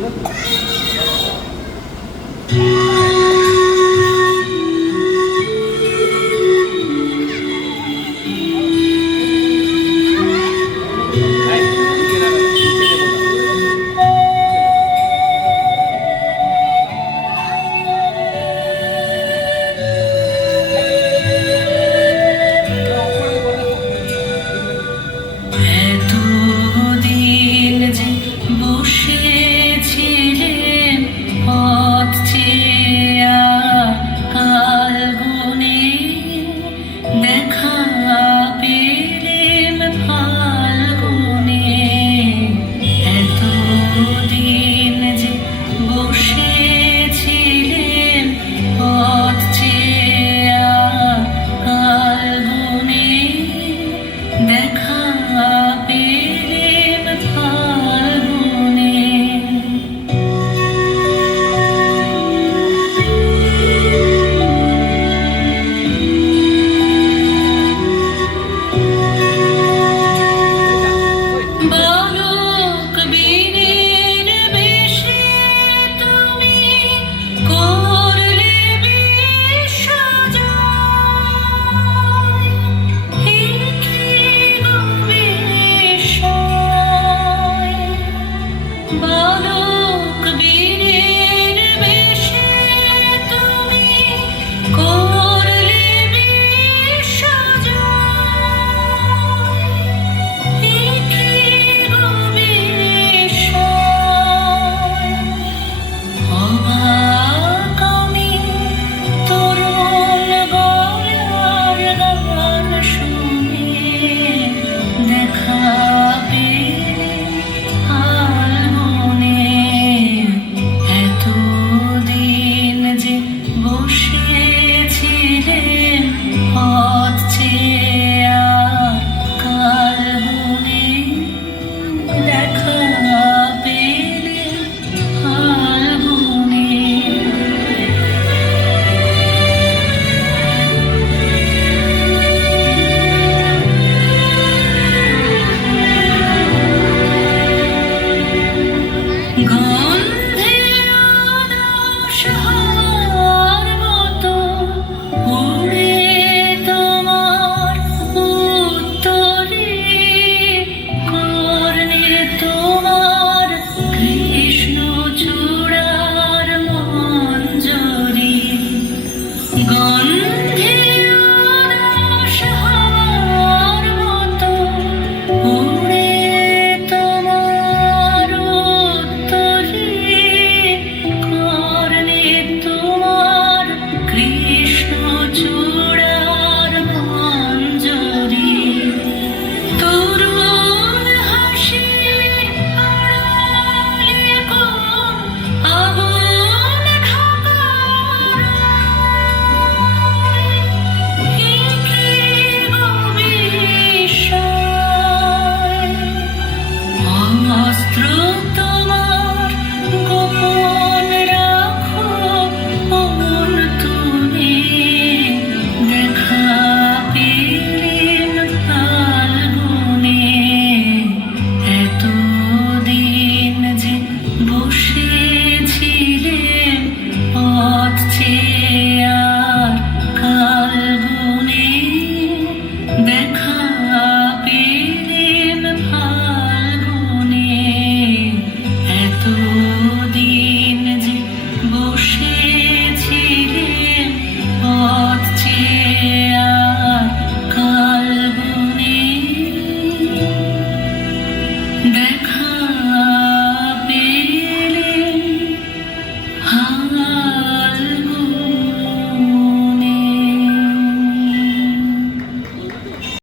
Yok. mãe. Go.